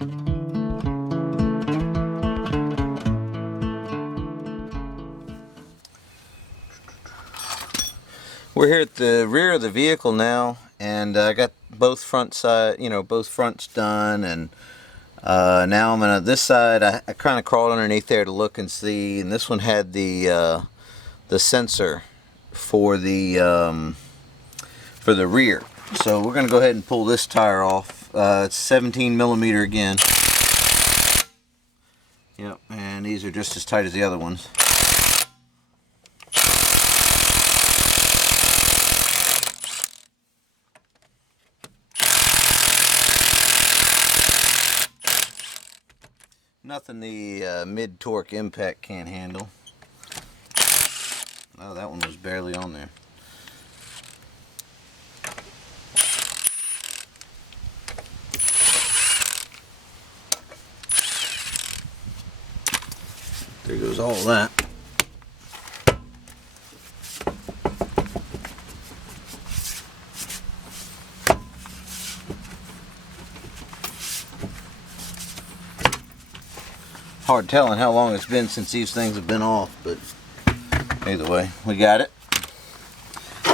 We're here at the rear of the vehicle now, and I got both front side, both fronts done, and now I'm gonna this side. I kind of crawled underneath there to look and see, and this one had the sensor for the rear. So we're gonna go ahead and pull this tire off. It's 17 millimeter again. Yep, and these are just as tight as the other ones. Nothing the mid-torque impact can't handle. Oh, that one was barely on there. There goes all of that. Hard telling how long it's been since these things have been off, but either way, we got it.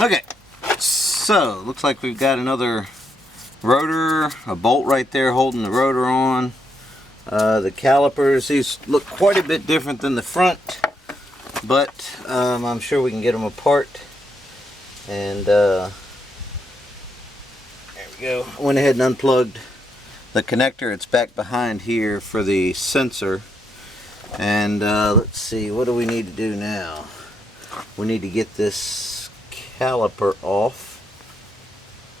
Okay, so looks like we've got another rotor, a bolt right there holding the rotor on. The calipers, these look quite a bit different than the front, but I'm sure we can get them apart. And there we go. I went ahead and unplugged the connector. It's back behind here for the sensor. And let's see, what do we need to do now? We need to get this caliper off.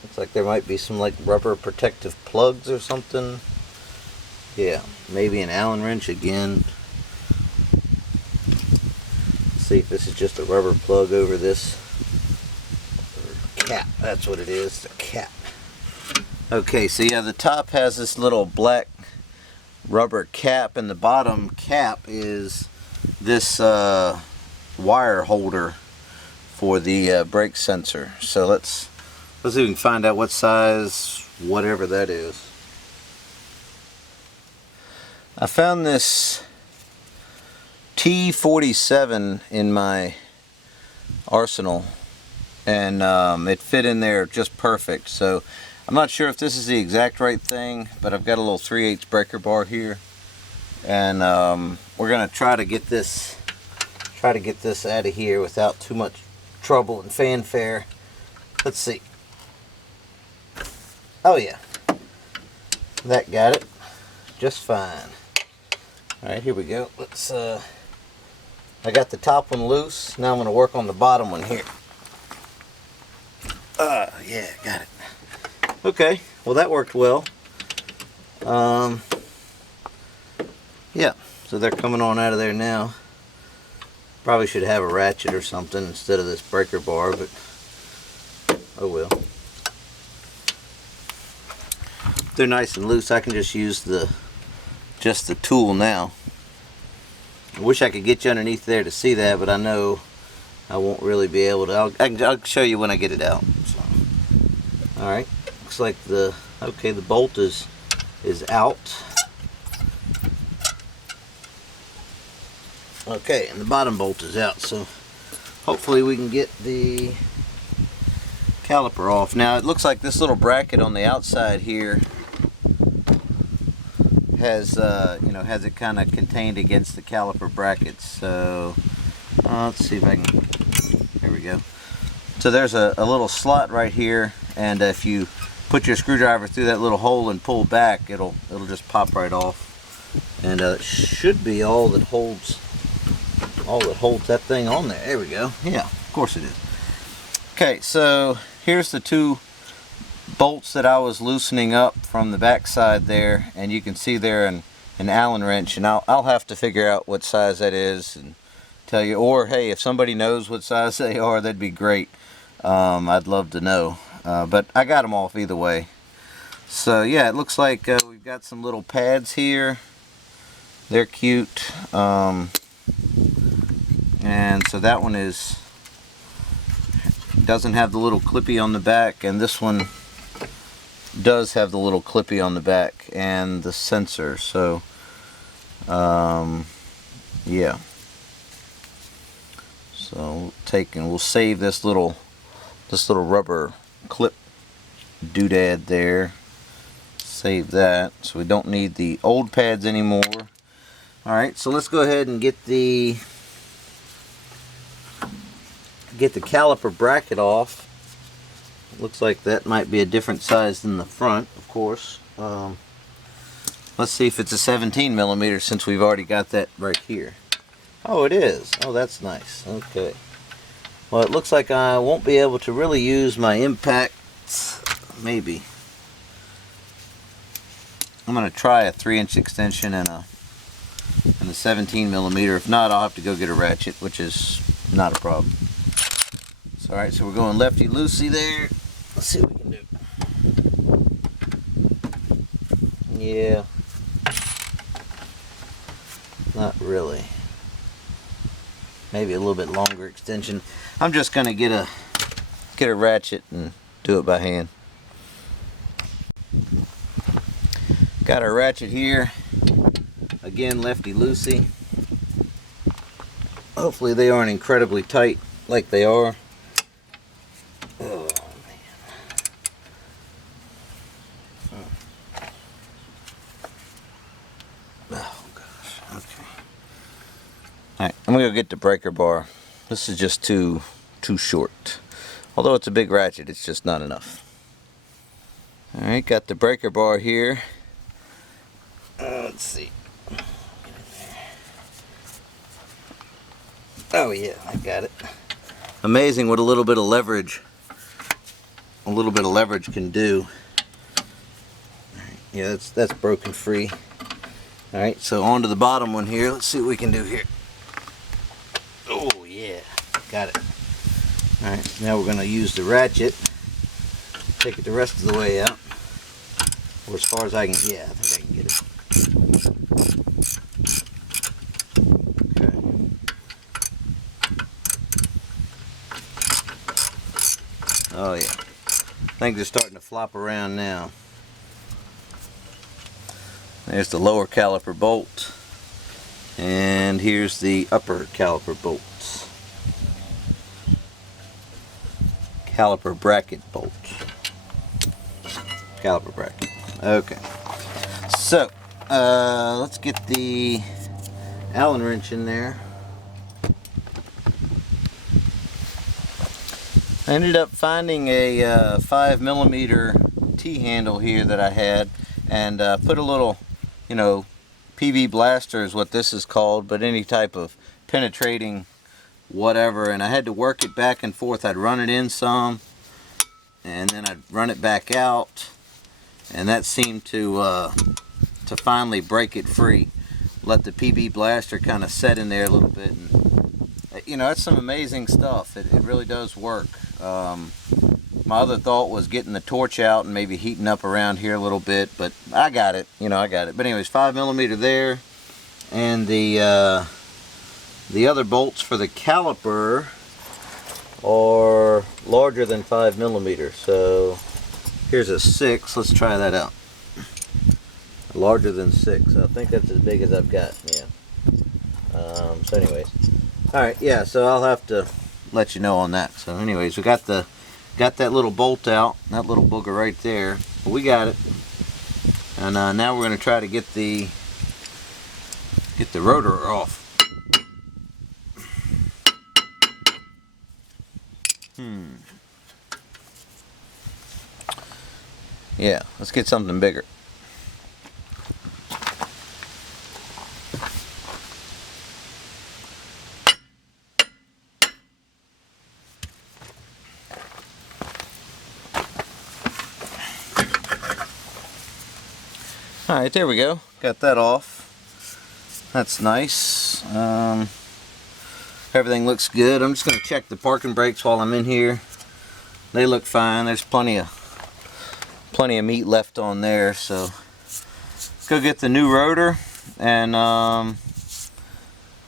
Looks like there might be some like rubber protective plugs or something. Yeah, maybe an Allen wrench again. Let's see if this is just a rubber plug over this cap. That's what it is, the cap. Okay, so yeah, the top has this little black rubber cap, and the bottom cap is this wire holder for the brake sensor. So let's see if we can find out what size whatever that is. I found this T47 in my arsenal, and it fit in there just perfect. So I'm not sure if this is the exact right thing, but I've got a little 3/8 breaker bar here, and we're gonna try to get this out of here without too much trouble and fanfare. Let's see. Oh yeah, that got it just fine. All right, here we go. Let's. I got the top one loose. Now I'm gonna work on the bottom one here. Yeah, got it. Okay, well that worked well. Yeah, so they're coming on out of there now. Probably should have a ratchet or something instead of this breaker bar, but oh well. They're nice and loose. I can just use the tool now. I wish I could get you underneath there to see that, but I know I won't really be able to. I'll show you when I get it out. So. All right. Looks like the bolt is out. Okay, and the bottom bolt is out, so hopefully we can get the caliper off. Now it looks like this little bracket on the outside here has has it kind of contained against the caliper brackets. So let's see if I can. There we go. So there's a little slot right here, and if you put your screwdriver through that little hole and pull back, it'll just pop right off, and it should be all that holds that thing on there. There we go. Yeah, of course it is. Okay, so here's the two bolts that I was loosening up from the back side there, and you can see there an Allen wrench, and I'll have to figure out what size that is and tell you, or hey, if somebody knows what size they are, that'd be great. I'd love to know. But I got them off either way. So yeah, it looks like we've got some little pads here. They're cute. And so that one doesn't have the little clippy on the back, and this one does have the little clippy on the back and the sensor. So yeah. So we'll save this little rubber clip doodad there. Save that, so we don't need the old pads anymore. Alright, so let's go ahead and get the caliper bracket off. Looks like that might be a different size than the front, of course. Let's see if it's a 17 millimeter, since we've already got that right here. Oh, it is. Oh, that's nice. Okay. Well, it looks like I won't be able to really use my impacts. Maybe. I'm going to try a 3-inch extension and a 17 millimeter. If not, I'll have to go get a ratchet, which is not a problem. So, alright, so we're going lefty-loosey there. Let's see what we can do. Yeah. Not really. Maybe a little bit longer extension. I'm just going to get a ratchet and do it by hand. Got our ratchet here. Again, lefty-loosey. Hopefully they aren't incredibly tight like they are. Oh, man. Oh, gosh. Okay. Alright, I'm going to go get the breaker bar. This is just too short. Although it's a big ratchet, it's just not enough. Alright, got the breaker bar here. Let's see. Oh yeah, I got it. Amazing what a little bit of leverage can do. Alright, yeah, that's broken free. Alright, so on to the bottom one here. Let's see what we can do here. Oh yeah, got it. Alright, now we're going to use the ratchet. Take it the rest of the way out. Or as far as I can, yeah, I think I can get it. Okay. Oh yeah, things are starting to flop around now. There's the lower caliper bolt, and here's the upper caliper bolts. Caliper bracket bolt. Caliper bracket. Okay. So, let's get the Allen wrench in there. I ended up finding a 5 millimeter T-handle here that I had, and put a little, PV blaster is what this is called, but any type of penetrating whatever, and I had to work it back and forth. I'd run it in some, and then I'd run it back out, and that seemed to finally break it free. Let the PV blaster kind of set in there a little bit, and it's some amazing stuff. It really does work. My other thought was getting the torch out and maybe heating up around here a little bit, but I got it. I got it. But anyways, 5 millimeter there, and the other bolts for the caliper are larger than 5 millimeter. So here's a 6. Let's try that out. Larger than 6. I think that's as big as I've got. Yeah. So anyways, all right. Yeah. So I'll have to let you know on that. So anyways, we got that little bolt out, that little booger right there. But we got it, and now we're going to try to get the rotor off. Yeah, let's get something bigger. Alright, there we go. Got that off. That's nice. Everything looks good. I'm just going to check the parking brakes while I'm in here. They look fine. There's plenty of meat left on there. So let's go get the new rotor and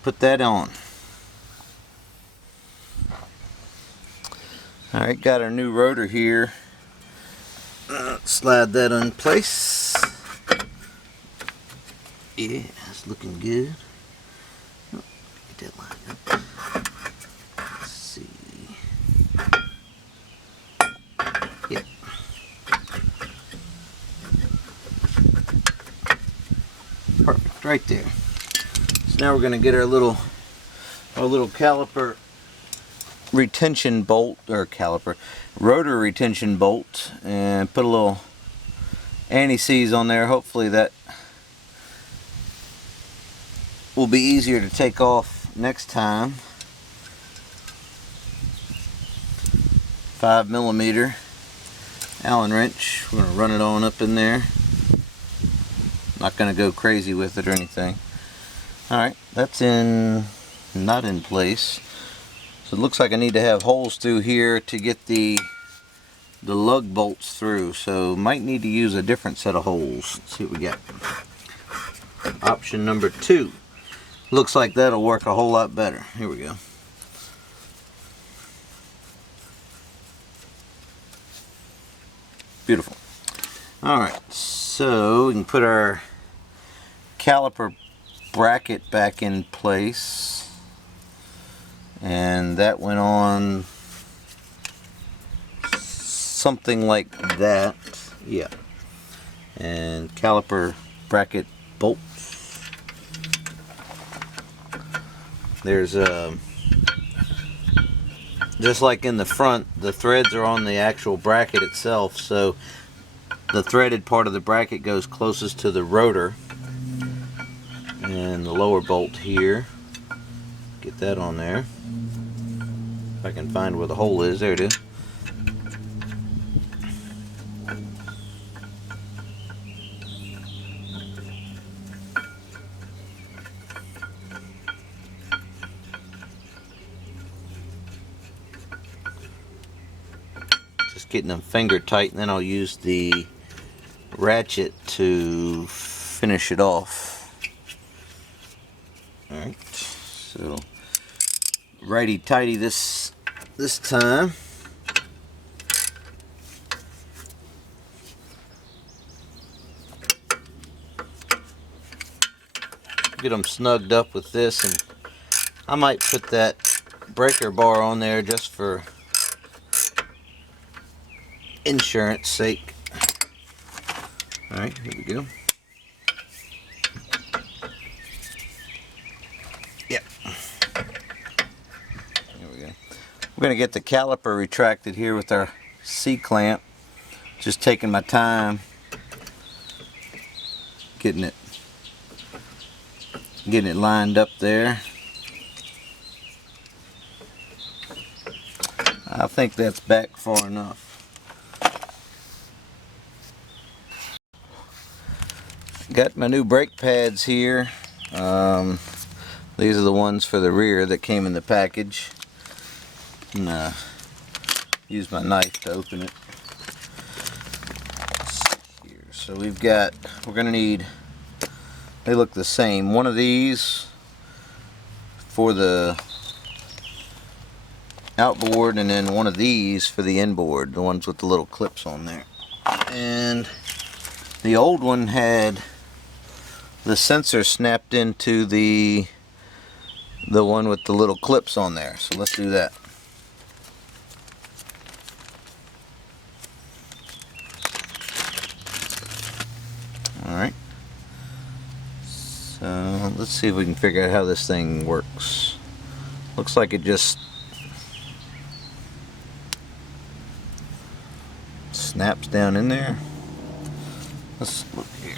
put that on. Alright, got our new rotor here. Slide that in place. Yeah, it's looking good. Oh, get that lined up. Let's see. Yep. Perfect, right there. So now we're going to get our little caliper retention bolt, or rotor retention bolt, and put a little anti-seize on there. Hopefully that will be easier to take off next time. 5mm Allen wrench. We're going to run it on up in there. Not going to go crazy with it or anything. Alright, that's not in place. So it looks like I need to have holes through here to get the lug bolts through. So might need to use a different set of holes. Let's see what we got. Option number 2. Looks like that'll work a whole lot better. Here we go. Beautiful. Alright, so we can put our caliper bracket back in place. And that went on something like that. Yeah. And caliper bracket bolts. There's just like in the front, the threads are on the actual bracket itself, so the threaded part of the bracket goes closest to the rotor. And the lower bolt here, get that on there. If I can find where the hole is. There it is. Just getting them finger tight, and then I'll use the ratchet to finish it off. Alright, so righty-tighty this time. Get them snugged up with this, and I might put that breaker bar on there just for insurance sake. Alright, here we go. Yep. Here we go. We're going to get the caliper retracted here with our C-clamp. Just taking my time getting it lined up there. I think that's back far enough. Got my new brake pads here. These are the ones for the rear that came in the package. And use my knife to open it. Let's see here. So we're gonna need, they look the same. One of these for the outboard, and then one of these for the inboard, the ones with the little clips on there. And the old one had the sensor snapped into the one with the little clips on there. So let's do that. Alright. So let's see if we can figure out how this thing works. Looks like it just snaps down in there. Let's look here.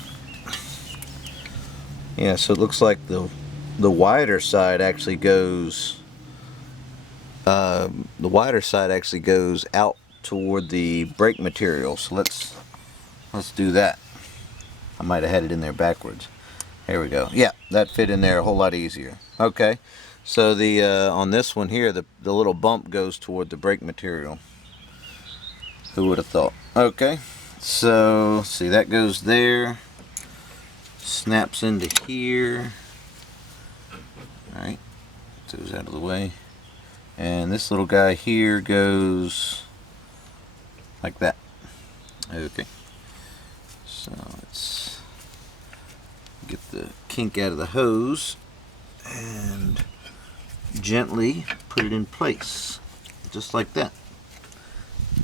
Yeah, so it looks like the wider side actually goes out toward the brake material. So let's do that. I might have had it in there backwards. Here we go. Yeah, that fit in there a whole lot easier. Okay, so the on this one here, the little bump goes toward the brake material. Who would have thought? Okay, so see, that goes there, snaps into here. All right, those out of the way, and this little guy here goes like that. Okay, so let's get the kink out of the hose and gently put it in place, just like that.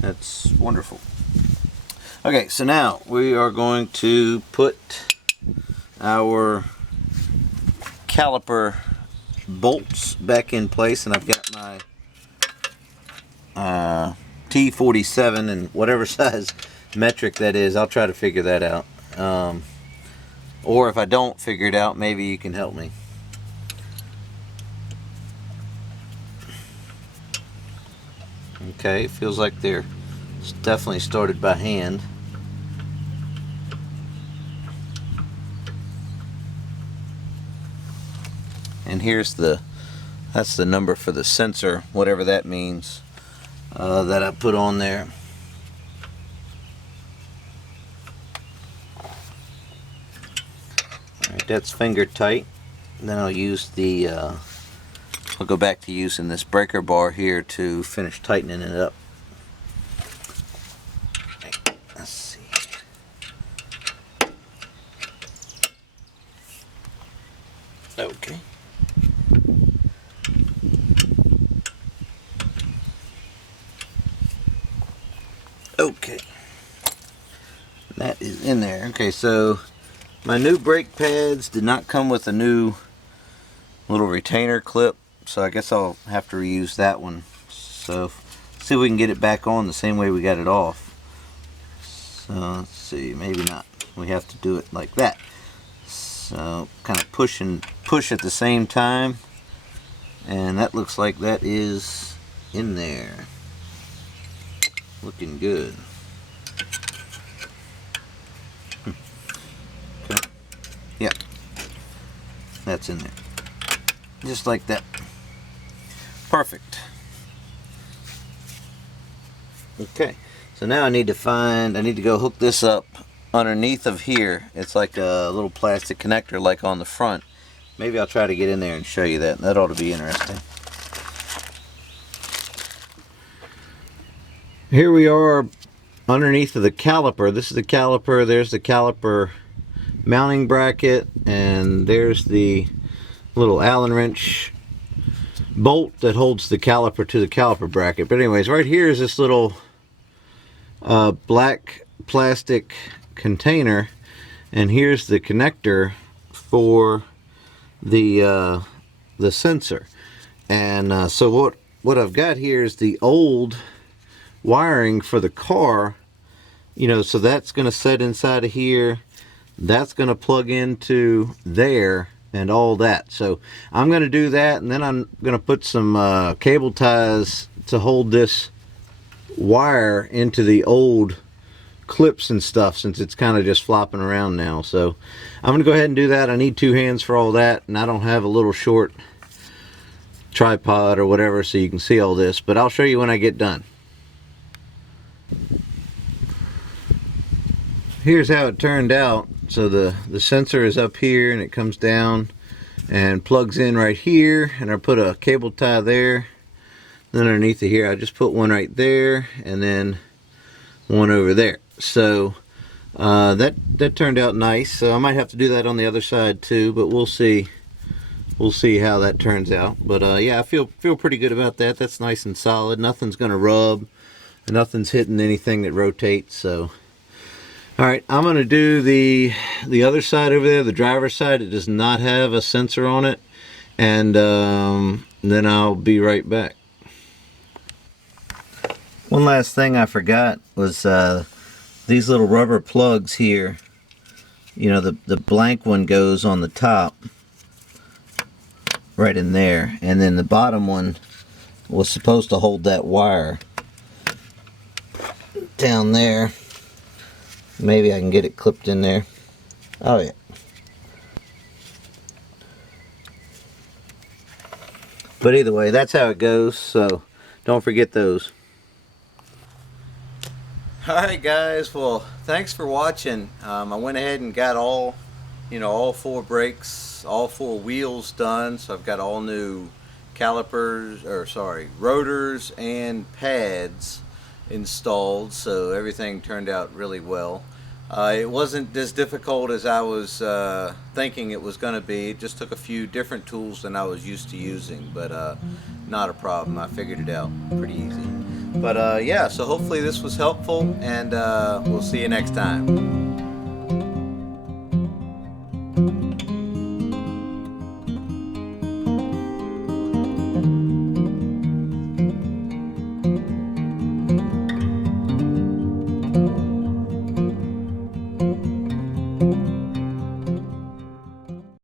That's wonderful. Okay, so now we are going to put our caliper bolts back in place, and I've got my T47 and whatever size metric that is. I'll try to figure that out, or if I don't figure it out, maybe you can help me. Okay, feels like they're definitely started by hand. And that's the number for the sensor, whatever that means, that I put on there. Alright, that's finger tight. And then I'll use I'll go back to using this breaker bar here to finish tightening it up. Let's see. Okay. Okay. That is in there. Okay, so my new brake pads did not come with a new little retainer clip, so I guess I'll have to reuse that one. So see if we can get it back on the same way we got it off. So let's see, maybe not. We have to do it like that. So kind of push at the same time, and that looks like that is in there. Looking good. Okay. Yeah, that's in there. Just like that. Perfect. Okay, so now I need to go hook this up underneath of here. It's like a little plastic connector like on the front. Maybe I'll try to get in there and show you that. That ought to be interesting. Here we are underneath of the caliper. This is the caliper. There's the caliper mounting bracket, and there's the little Allen wrench bolt that holds the caliper to the caliper bracket. But anyways, right here is this little black plastic container, and here's the connector for the sensor. And so what I've got here is the old wiring for the car, you know, so that's going to set inside of here, that's going to plug into there and all that. So I'm going to do that, and then I'm going to put some cable ties to hold this wire into the old clips and stuff, since it's kind of just flopping around now. So I'm going to go ahead and do that. I need two hands for all that, and I don't have a little short tripod or whatever so you can see all this, but I'll show you when I get done. Here's how it turned out. So the sensor is up here, and it comes down and plugs in right here, and I put a cable tie there. Then underneath of here I just put one right there, and then one over there. So that turned out nice. So I might have to do that on the other side too, but we'll see how that turns out. But yeah, I feel pretty good about that. That's nice and solid. Nothing's gonna rub, and nothing's hitting anything that rotates. So alright, I'm going to do the other side over there, the driver's side. It does not have a sensor on it, and then I'll be right back. One last thing I forgot was these little rubber plugs here. You know, the blank one goes on the top, right in there, and then the bottom one was supposed to hold that wire down there. Maybe I can get it clipped in there. Oh yeah. But either way, that's how it goes, so don't forget those. Alright guys, well, thanks for watching. I went ahead and got all four brakes, all four wheels done. So I've got all new calipers, or sorry, rotors and pads. installed, so everything turned out really well. It wasn't as difficult as I was thinking it was going to be. It just took a few different tools than I was used to using, but not a problem. I figured it out pretty easy. But yeah, so hopefully this was helpful, and we'll see you next time.